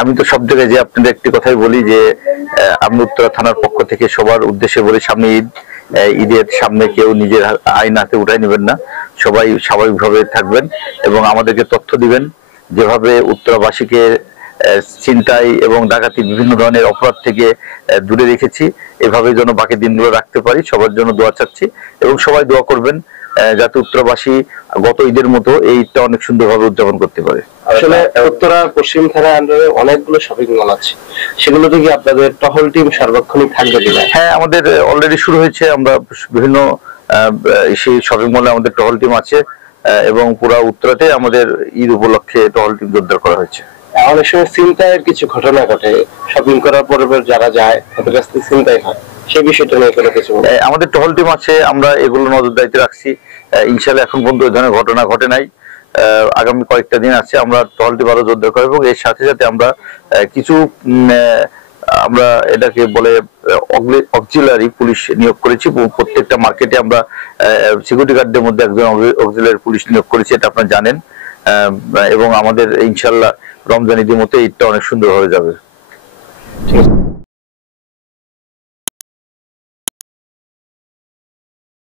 আমি তো সব জায়গায় যে আপনাদের একটি কথাই বলি যে আমি উত্তরা থানার পক্ষ থেকে সবার উদ্দেশ্যে বলি, সামনে ঈদ, ঈদের সামনে কেউ নিজের আইন হাতে উঠাই নেবেন না, সবাই স্বাভাবিকভাবে থাকবেন এবং আমাদেরকে তথ্য দিবেন। যেভাবে উত্তরাবাসীকে ছিনতাই এবং ডাকাতি বিভিন্ন ধরনের অপরাধ থেকে দূরে রেখেছি, এভাবে যেন বাকি দিনগুলো রাখতে পারি। সবার জন্য দোয়া চাচ্ছি এবং সবাই দোয়া করবেন যাতে উত্তরাবাসী গত ঈদের মতো এই ঈদটা অনেক সুন্দরভাবে উদযাপন করতে পারে। আসলে উত্তরা পশ্চিম থানার আন্ডারে অনেকগুলো শপিং মল আছে, সেগুলো থেকে আপনাদের টহল টিম সার্বক্ষণিক থাকবে কিনা? হ্যাঁ, আমাদের অলরেডি শুরু হয়েছে। আমরা বিভিন্ন সেই শপিং মলে আমাদের টহল টিম আছে এবং পুরো উত্তরাতে আমাদের ঈদ উপলক্ষে টহল টিম জোরদার করা হয়েছে। অনেক সময় ছিনতাইয়ের কিছু ঘটনা ঘটে, শপিং করার পরে যারা যায় তাদের কাছ থেকে ছিনতাই হয়, সেই বিষয়টা নিয়ে কোনো কিছু? আমাদের টহল টিম আছে, আমরা এগুলো নজরদারিতে রাখছি। ইনশাআল্লাহ এখন পর্যন্ত ওই ধরনের ঘটনা ঘটে নাই। আগামী কয়েকটা দিন আছে, আমরা টহল টিম আরো জোরদার করব এবং এর সাথে সাথে আমরা কিছু আমরা এটাকে বলে অক্সিলারি পুলিশ নিয়োগ করেছি। প্রত্যেকটা মার্কেটে আমরা সিকিউরিটি গার্ডদের মধ্যে একজন অক্সিলারি পুলিশ নিয়োগ করেছি, এটা আপনারা জানেন। এবং আমাদের ইনশাআল্লাহ রমজান ঈদের মতো ঈদটা অনেক সুন্দর হয়ে যাবে।